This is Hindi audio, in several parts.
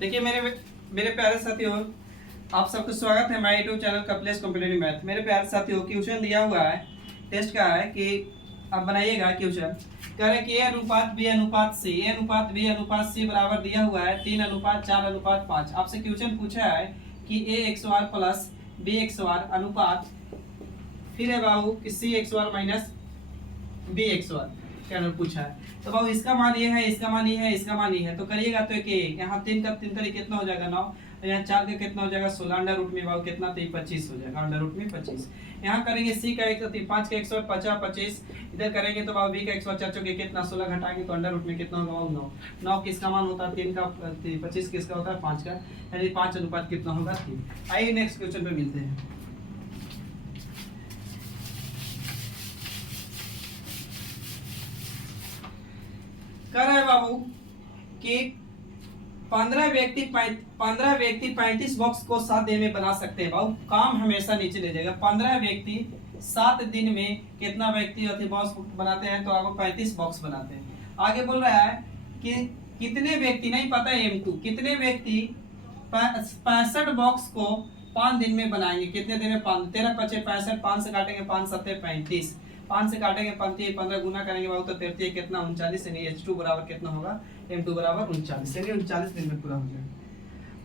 देखिए मेरे प्यारे साथियों, आप सबका स्वागत है हमारे YouTube channel Kapilesh competitive math. मेरे प्यारे साथियों, क्वेश्चन दिया हुआ है, टेस्ट का है कि आप बनाइएगा क्वेश्चन। कह रहे कि ए अनुपात बी अनुपात सी, ए अनुपात बी अनुपात सी बराबर दिया हुआ है 3 अनुपात 4 अनुपात 5। आपसे क्वेश्चन पूछा है कि ए एक्स वार प्लस बी एक्स वार अनुपात, फिर है बाबू कि सी एक्स वार माइनस बी एक्स वार क्या पूछा है। तो बाबू इसका मान ये है, इसका मान ये है, इसका मान ये है, तो करिएगा तो एक यहाँ 3 का 3 करिए कितना हो जाएगा 9, और यहाँ 4 का कितना हो जाएगा 16, अंडर रूट में बाबू कितना तो 25 हो जाएगा, अंडर रूट में 25। यहाँ करेंगे सी का 5 का 150 25, इधर करेंगे तो बाबू बी का 150 के कितना 16 घटाएंगे तो अंडर रूट में कितना होगा बाबू 9। 9 किसका मान होता है 3 का, 25 किसका होता है 5 का, यानी 5 अनुपात कितना होगा 3। आइए नेक्स्ट क्वेश्चन पे मिलते हैं। कह रहा है बाबू कि 15 व्यक्ति 35 बॉक्स को 7 दिन में बना सकते हैं। बाबू काम हमेशा नीचे ले जाएगा। 15 व्यक्ति 7 दिन में कितना व्यक्ति बॉक्स बनाते हैं, तो आपको 35 बॉक्स बनाते हैं। आगे बोल रहा है कि कितने व्यक्ति, नहीं पता है M2, कितने व्यक्ति 65 बॉक्स को 5 दिन में बनाएंगे। कितने दिन में 5, 13 5 65, 5 से काटेंगे 5 7 35, 5 से काटेंगे 15 गुना करेंगे बाबू तो 33 कितना 39, यानी H2 बराबर कितना होगा M2 बराबर 39, यानी 39 दिन में पूरा हो जाएगा।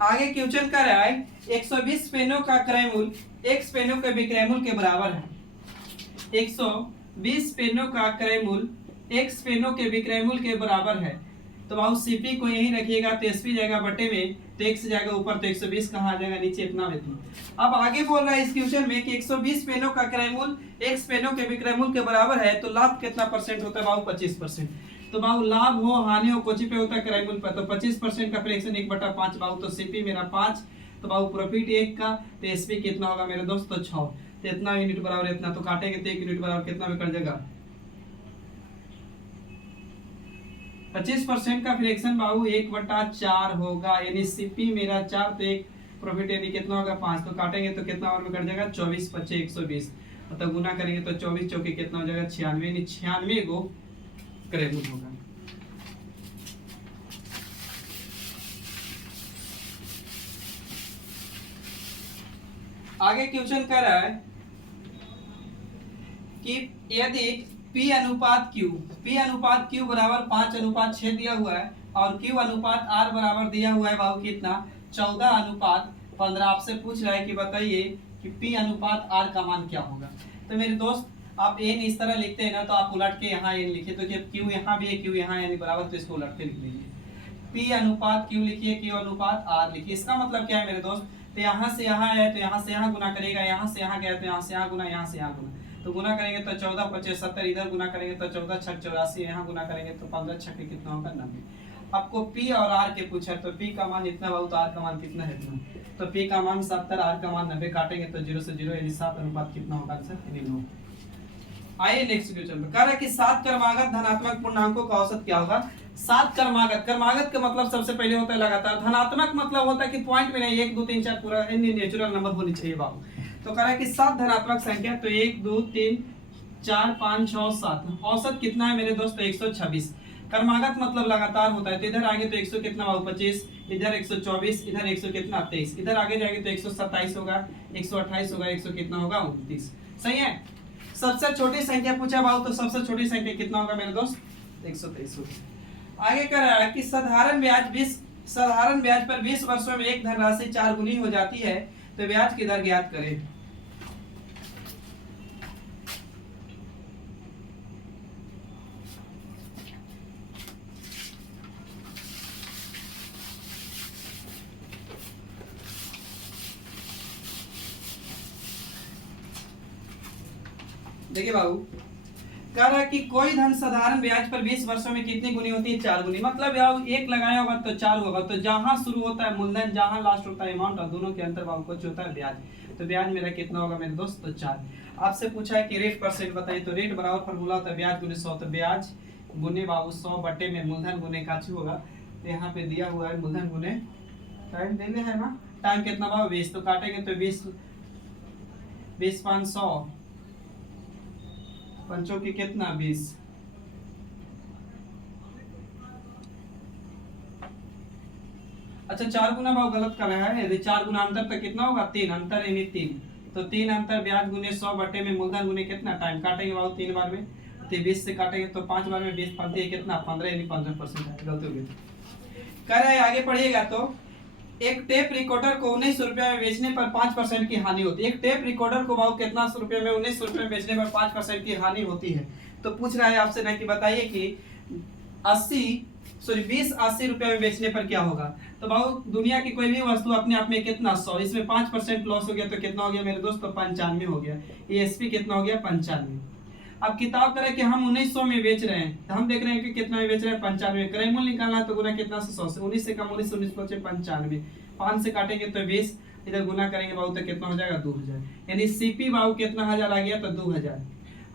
आगे क्वेश्चन कर रहा है 120 पेनों का क्रय मूल्य X पेनों के विक्रय मूल्य के बराबर है। 120 पेनों का क्रय मूल्य X पेनों के विक्रय मूल्य के बराबर है। तो बाबू सीपी को यही रखिएगा तो एसपी जाएगा बटे में, तो x जाएगा ऊपर, तो 120 कहाँ आ जाएगा नीचे, इतना व्यक्ति। अब आगे बोल रहा है इस क्वेश्चन में कि 120 पेनों का क्रय मूल्य x पेनों के विक्रय मूल्य के बराबर है, तो लाभ कितना परसेंट होता है बाबू 25%। तो बाबू लाभ हो हानि हो कुछ पे होता है क्रय मूल्य पर, तो 25% का फ्रैक्शन 1/5 बाबू, तो सीपी मेरा 5, तो बाबू प्रॉफिट 1 का, तो एसपी कितना होगा मेरे दोस्त, तो 6, तो इतना यूनिट बराबर इतना, तो काटेंगे तो 1 यूनिट बराबर कितना में कट जाएगा 25% का फ्रैक्शन बाबू 1/4 होगा, यानी सीपी मेरा 4, तो एक प्रॉफिट यानी कितना होगा 5, तो काटेंगे तो कितना और में कट जाएगा 24 25 120, तो गुना करेंगे तो 24 चौके कितना हो जाएगा 96, यानी 96 गो क्रेडिट होगा। आगे क्वेश्चन कर रहा है कि यदि P अनुपात Q बराबर 5:6 दिया हुआ है और Q अनुपात R बराबर दिया हुआ है बाबू कितना 14:15। आपसे पूछ रहा है कि बताइए कि P अनुपात R का मान क्या होगा। तो मेरे दोस्त आप n इस तरह लिखते हैं ना, तो आप उलट के यहाँ n लिखिए, तो जब Q यहाँ भी है Q यहाँ यानी बराबर, तो इसको उलट के लिख लीजिए। P अनुपात Q लिखिए, Q अनुपात R लिखिए। इसका मतलब क्या है मेरे दोस्त, तो यहाँ से यहाँ है तो यहाँ से यहाँ गुना करेगा, यहाँ से यहाँ गया तो यहाँ से यहाँ गुना, यहाँ से यहाँ गुना, तो गुना करेंगे तो 14 25 70, इधर गुना करेंगे तो 14 6 84, यहाँ गुना करेंगे तो 15 6 कितना होगा 90। आपको P और R के पूछा, तो P का मान इतना बहुत, R का मान कितना है इतना, तो P का मान 70, R का मान 90, काटेंगे तो 0 से 0, यानी 7 अनुपात कितना होगा आंसर, यानी 9। आइए नेक्स्ट क्वेश्चन पे। कह रहा है कि 7 क्रमागत धनात्मक पूर्णांकों का औसत क्या होगा। 7 क्रमागत का मतलब सबसे पहले होता है लगातार, धनात्मक मतलब होता है कि पॉइंट में नहीं 1 2 3 4 पूरा नेचुरल नंबर होनी चाहिए बाबू। तो कह रहा है कि 7 धनात्मक संख्या, तो 1 2 3 4 5 6 7, औसत कितना है मेरे दोस्त 126। क्रमागत मतलब लगातार होता है, तो इधर आगे तो 100 कितना बाबू 25, इधर 124, इधर 100 कितना 23, इधर आगे जाएंगे तो 127 होगा, 128 होगा, 100 कितना होगा 29। सही है। सबसे छोटी संख्या पूछा बाबू, तो सबसे छोटी संख्या कितना होगा मेरे दोस्त 123 होगा। आगे कह रहा है कि साधारण ब्याज पर 20 वर्षों में एक धनराशि 4 गुनी हो जाती है, तो ब्याज की दर ज्ञात करें। देखिए बाबू कह रहा है कि कोई धन साधारण ब्याज पर 20 वर्षों में कितनी गुनी होती है 4 गुनी। मतलब यार एक लगाया होगा तो 4 होगा, तो जहां शुरू होता है मूलधन, जहां लास्ट होता है अमाउंट, और दोनों के अंतर बाबू कुछ होता है ब्याज, तो ब्याज मेरा कितना होगा मेरे दोस्त, तो 4। आपसे पूछा है कि रेट परसेंट बताइए, तो रेट बराबर फॉर्मूला होता है ब्याज गुने 100, तो ब्याज गुने बाबू 100 बटे में मूलधन गुने काची होगा, तो यहाँ पे दिया हुआ है मूलधन गुने टाइम देने है ना, टाइम कितना बाबू 20, तो काटेंगे तो 20 5 100, पंचों की कितना 20, अच्छा 4 गुना भाव गलत कर रहा है, यदि 4 गुना अंतर तो कितना होगा 3, अंतर यानी 3, तो 3 अंतर ब्याज गुने 100 बटे में मूलधन गुने कितना टाइम काटेंगे भाव 3 बार में, तो 20 से काटेंगे तो 5 बार में 20 बनती है कितना 15 यानी 15% गलती हो गई। कह रहा है आगे पढ़िएगा तो एक टेप रिकॉर्डर को 19 रुपए में बेचने पर 5% की हानि होती है। एक टेप रिकॉर्डर को भाव कितना रुपए में 19 रुपए में बेचने पर 5% की हानि होती है। तो पूछ रहा है आपसे ना कि बताइए कि 20-80 रुपए में बेचने पर क्या होगा। तो भाव दुनिया की कोई भी वस्तु अपने आप में कितना 100, इसमें 5% लॉस हो गया तो कितना हो गया मेरे दोस्त, तो 95 हो गया। एएसपी कितना हो गया 95। अब किताब करें कि हम 1900 में बेच रहे हैं, तो हम देख रहे हैं कि कितना में बेच रहे हैं 95। क्रय मूल्य निकालना है तो गुना कितना से 100 से, 19 से कम 19 19 पहुंचे 95, 5 से काटेंगे तो 20, इधर गुना करेंगे बाबू तो कितना हो जाएगा 2000, यानी सीपी बाबू कितना हजार आ गया तो 2000।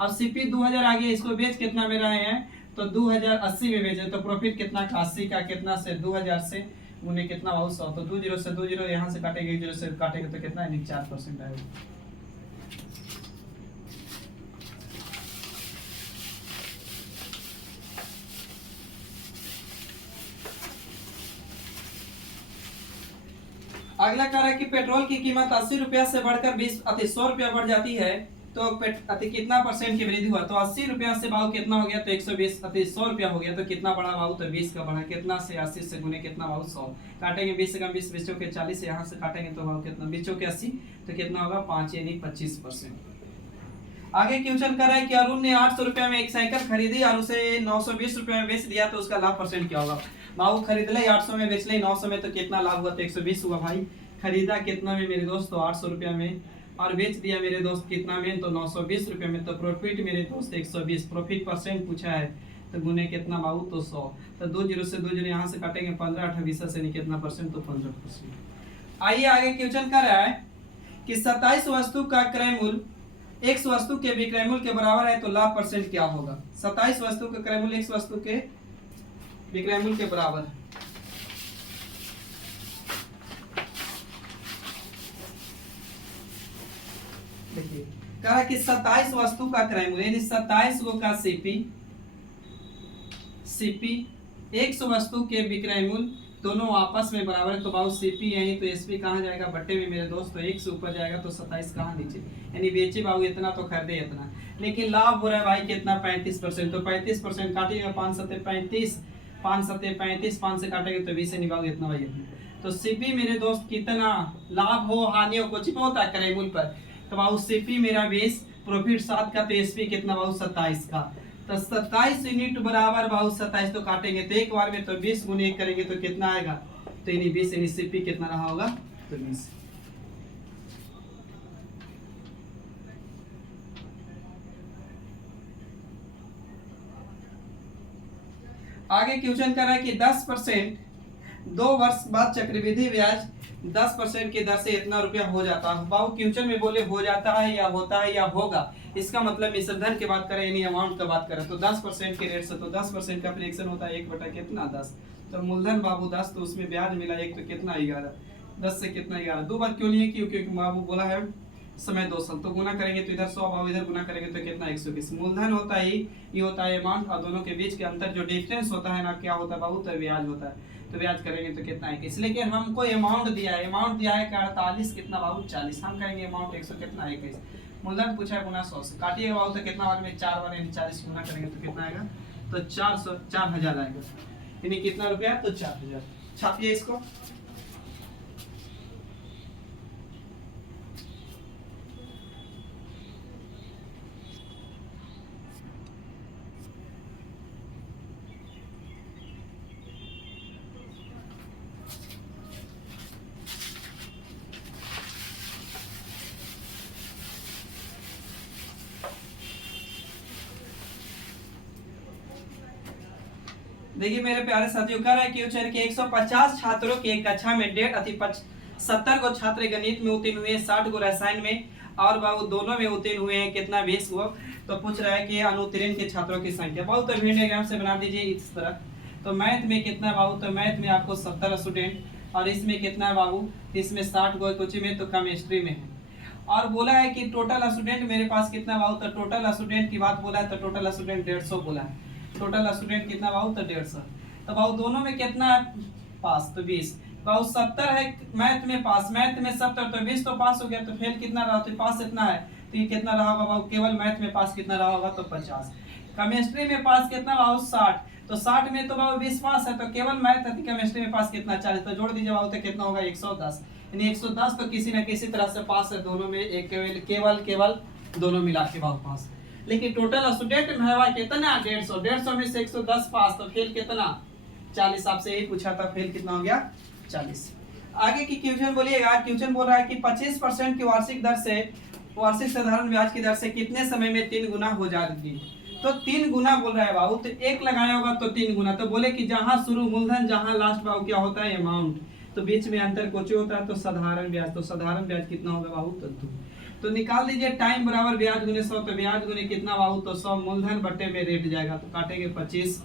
अब सीपी 2000 आ गया, इसको बेच कितना में रहे हैं तो 2080 में बेचे, तो प्रॉफिट कितना का 80 का कितना से 2000 से गुने कितना बाबू 100, तो 20 से 20 यहाँ से काटेंगे 0 से काटेंगे तो कितना यानी 4% आएगा। अगला कह रहा है कि पेट्रोल की कीमत 80 रुपया से बढ़कर 100 रुपया बढ़ जाती है तो कितना परसेंट की वृद्धि हुआ, तो 80 रुपया से भाव कितना हो गया तो 120 100 रुपया हो गया, तो कितना बढ़ा भाव तो 20 का बढ़ा, कितना से 80 से गुने कितना भाव 100, काटेंगे 20 से कम 20 बीचों के 40, यहाँ से काटेंगे तो भाव कितना बीचों के 80, तो कितना होगा 5 यानी 25%। आगे क्वेश्चन कर रहा है कि अरुण ने 800 रुपया में एक साइकिल खरीदी और उसे 920 रुपया में बेच दिया, तो उसका लाभ परसेंट क्या होगा। भाव खरीद ले 800 में बेच ले 900 में, तो कितना लाभ हुआ तो 120 हुआ भाई। खरीदा कितना में मेरे दोस्त तो 800 रुपया में, और बेच दिया मेरे दोस्त कितना में तो 920 रुपये में, तो प्रॉफिट मेरे दोस्त 120, प्रॉफिट परसेंट पूछा है तो गुने कितना बाबू तो 100, तो 20 से 20 यहाँ से काटेंगे 15 28 से नहीं कितना परसेंट तो 15%। आइए आगे क्वेश्चन कर रहा है कि 27 वस्तु का क्रय मूल्य x वस्तु के विक्रय मूल्य के बराबर है तो लाभ परसेंट क्या होगा। 27 वस्तु का क्रय मूल्य x वस्तु के विक्रय मूल्य के बराबर है। देखिए कहा कि 27 वस्तु का क्रय मूल्य यानी 27 गो का सीपी 100 वस्तु के विक्रय मूल्य दोनों आपस में बराबर है, तो बाबू सीपी यही तो एसपी कहाँ जाएगा बट्टे में मेरे दोस्त, तो 1 से ऊपर जाएगा तो 27 कहाँ नीचे, यानी बेचे बाबू इतना तो खरीदे इतना, लेकिन लाभ हो रहा है भाई कितना 35%, तो 35% काटिएगा 5 सत्ते 35, 5 सत्ते 35, 5 से काटेंगे तो 20 से निभाओगे इतना भाई इतना, तो सीपी मेरे दोस्त कितना लाभ हो हानि हो कुछ भी होता है क्रय मूल्य पर, तो बाबू सीपी मेरा 20, प्रॉफिट 7 का, तो एसपी कितना बाबू 27 का, तो 27 यूनिट बराबर बाबू 27, तो काटेंगे तो एक बार में तो 20 गुने 1 करेंगे तो कितना आएगा, तो यानी 20 यानी सीपी कितना रहा होगा तो 20। आगे क्वेश्चन कर रहा है कि 10% 2 वर्ष बाद चक्रवृद्धि ब्याज 10% की दर से इतना रुपया हो जाता है। बाबू क्वेश्चन में बोले हो जाता है या होता है या होगा, इसका मतलब मिश्रधन की बात करें यानी अमाउंट की बात करें तो 10% के रेट से, तो 10% का फ्रैक्शन होता है 1 बटा कितना 10, तो मूलधन बाबू 10, तो उसमें ब्याज मिला 1 तो कितना 11, 10 से कितना 11, 2 बार क्यों नहीं है क्योंकि बाबू बोला है समय 2 साल, तो गुना करेंगे तो इधर 100 बाबू इधर गुना करेंगे तो कितना 120, मूलधन होता है ये होता है अमाउंट, और दोनों के बीच के अंतर जो डिफरेंस होता है ना क्या होता है बाबू तो ब्याज होता है, तो ब्याज करेंगे तो कितना है, इसलिए कि हमको अमाउंट दिया है कि 48 कितना बाबू 40, हम करेंगे अमाउंट 100 कितना 21, मूलधन पूछा है गुना 100 से, काटिएगा बाबू तो कितना बार में 4 बार यानी 40 गुना करेंगे तो कितना आएगा तो 4000 आएगा, यानी कितना रुपया तो 4000। छापिए इसको। देखिए मेरे प्यारे साथियों कह रहा है क्वेश्चन कि 150 छात्रों की एक कक्षा में 1.5 अति 70 को छात्र गणित में उत्तीर्ण हुए, 60 को रसायन में और बाबू दोनों में उत्तीर्ण हुए हैं कितना 20 को, तो पूछ रहा है कि अनुत्तीर्ण के छात्रों की संख्या। बाबू तो वेन डायग्राम से बना दीजिए इस तरह, तो मैथ में कितना बाबू तो मैथ में आपको 70 स्टूडेंट और इसमें कितना बाबू इसमें 60 को, कुछ में तो केमिस्ट्री में है, और बोला है कि टोटल स्टूडेंट मेरे पास कितना बाबू तो टोटल स्टूडेंट की बात बोला है तो टोटल स्टूडेंट 150 बोला है, टोटल स्टूडेंट कितना बाबू तो 150, तो बाबू दोनों में कितना पास तो 20, बाबू 70 है मैथ में पास, मैथ में 70 तो 20 तो पास हो गया, तो फेल कितना रहा, तो पास इतना है, तो ये कितना रहा होगा बाबू, केवल मैथ में पास कितना रहा होगा, तो 50। केमिस्ट्री में पास कितना बाबू 60, तो 60 में तो बाबू 20 पास है, तो केवल मैथ केमिस्ट्री में पास कितना 40, तो जोड़ दीजिए बाबू, तो कितना होगा 110, यानी 110 तो किसी न किसी तरह से पास है, दोनों में एक केवल दोनों मिला के बाबू पास। लेकिन टोटल स्टूडेंट में है कितना 150 में से 110 पास, तो फेल कितना 40, आपसे यही पूछा था, फेल कितना हो गया 40। आगे की क्वेश्चन बोलिएगा, क्वेश्चन बोल रहा है कि 25% की वार्षिक दर से, वार्षिक साधारण ब्याज की दर से कितने समय में 3 गुना हो जाएगी, तो 3 गुना बोल रहा है बाबू, तो एक लगाया होगा तो 3 गुना, तो बोले कि जहां शुरू मूलधन जहां लास्ट बाबू क्या होता है अमाउंट, तो बीच में अंतर कुछ होता है, तो साधारण ब्याज, तो साधारण ब्याज कितना होगा बाबू, तो 2। तो निकाल दीजिए टाइम बराबर ब्याज गुने 100, तो ब्याज गुने कितना बाबू, तो 100 मूलधन बट्टे में रेट जाएगा, तो काटेंगे 25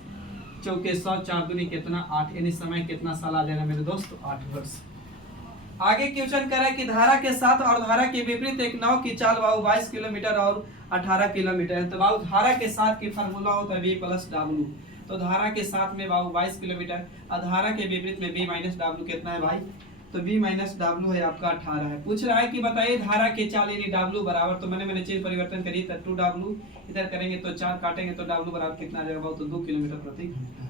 चौके 100, 4 दूनी कितना 8, यानी समय कितना साल आ जाएगा मेरे दोस्त, 8 वर्ष। आगे क्वेश्चन कर रहा है कि धारा के साथ और धारा के विपरीत एक नाव की चाल बाबू 22 किलोमीटर और 18 किलोमीटर है, तो बाबू धारा के साथ की फार्मूला होता है V + W, तो धारा के साथ में बाबू 22 किलोमीटर और धारा के विपरीत में V - W कितना है भाई, तो V - W है आपका 18 है। पूछ रहा है कि बताइए धारा के चाल यानी W बराबर, तो मैंने चिन्ह परिवर्तन करी, तो 2W इधर करेंगे तो 4 काटेंगे तो W बराबर कितना आ जाएगा बाबू, तो 2 किलोमीटर प्रति घंटा।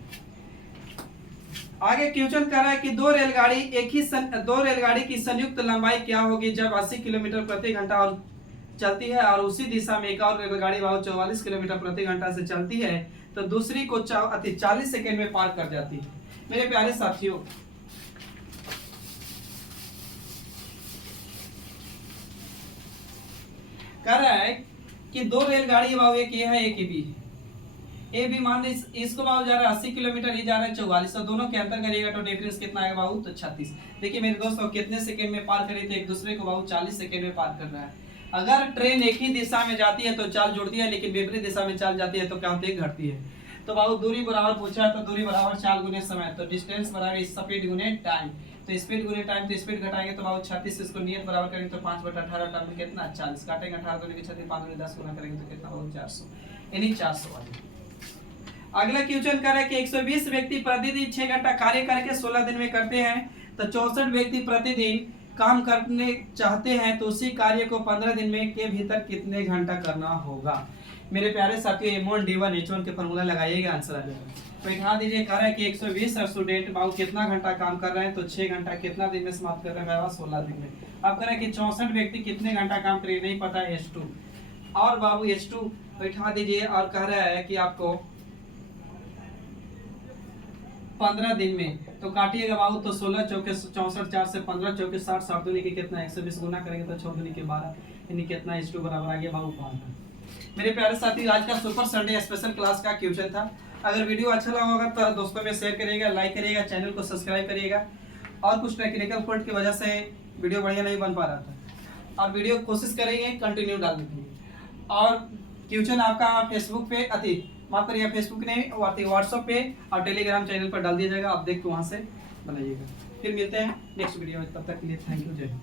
आगे क्वेश्चन कर रहा है कि दो रेलगाड़ी की संयुक्त लंबाई क्या होगी जब 80 किलोमीटर प्रति घंटा और चलती है, और उसी दिशा में एक और रेलगाड़ी बाबू 44 किलोमीटर प्रति घंटा से चलती है, तो दूसरी को 40 सेकेंड में पार कर जाती है। मेरे प्यारे साथियों, कह रहा है कि दो रेलगाड़ी बाबू, एक ये है एक ये भी है, ए भी मान लीजिए इसको बाबू जा रहा है 80 किलोमीटर, ये जा रहा है 44, तो दोनों के अंतर करिएगा तो डिफरेंस कितना आएगा बाबू, तो 36। देखिए मेरे दोस्तों कितने सेकंड में पार करी थी, एक दूसरे को बाबू 40 सेकंड में पार कर रहा है। अगर ट्रेन एक ही दिशा में जाती है तो चाल जुड़ती है, लेकिन विपरीत दिशा में चाल जाती है तो क्या होती है, घटती है। तो बाबू दूरी बराबर पूछा है, तो दूरी बराबर चाल गुने समय, तो डिस्टेंस बराबर स्पीड गुने टाइम, तो स्पीड गुने टाइम, तो स्पीड घटाएंगे तो बाबू 36, इसको नियत बराबर करेंगे तो 5/18 टाइम में कितना 40, काटेंगे 18 दूनी की 36, 5 दूनी 10 गुना करेंगे तो कितना बाबू 400, यानी 400 वाली। अगला क्वेश्चन कर रहा है कि 120 व्यक्ति प्रतिदिन 6 घंटा कार्य करके 16 दिन में करते हैं, तो 64 व्यक्ति प्रतिदिन काम करने चाहते हैं, तो उसी कार्य को 15 दिन में के भीतर कितने घंटा करना होगा। मेरे प्यारे साथियों, M1 D1 H1 के फॉर्मूला लगाइएगा, आंसर आ जाएगा। तो दिखा दीजिए, कह रहा है कि 120 स्टूडेंट बाबू कितना घंटा काम कर रहे हैं, तो 6 घंटा कितना दिन में समाप्त कर रहे हैं, 16 दिन में। अब कह रहा है कि 64 व्यक्ति कितने घंटा काम करेंगे, नहीं पता है H2, और बाबू H2 बैठा दीजिए, और कह रहा है कि आपको 15 दिन में, तो काटिएगा बाबू, तो 16 चौके 64, 4 से 15 चौके 60, 7 दूनी के कितना 120 गुना करेंगे तो 6 दूनी के 12, यानी कितना H2 बराबर आ गया बाबू 12। मेरे प्यारे साथी, आज का सुपर संडे स्पेशल क्लास का क्वेश्चन था। अगर वीडियो अच्छा लगा होगा तो दोस्तों में शेयर करिएगा, लाइक करिएगा, चैनल को सब्सक्राइब करिएगा। और कुछ टेक्निकल फॉल्ट की वजह से वीडियो बढ़िया नहीं बन पा रहा था, और वीडियो कोशिश करेंगे कंटिन्यू डालने की। और क्वेश्चन आपका फेसबुक पे माफ करिए, फेसबुक नहीं व्हाट्सएप पे और टेलीग्राम चैनल पर डाल दिया जाएगा, आप देख के वहाँ से बनाइएगा। फिर मिलते हैं नेक्स्ट वीडियो में, तब तक के लिए थैंक यू, जय हिंद।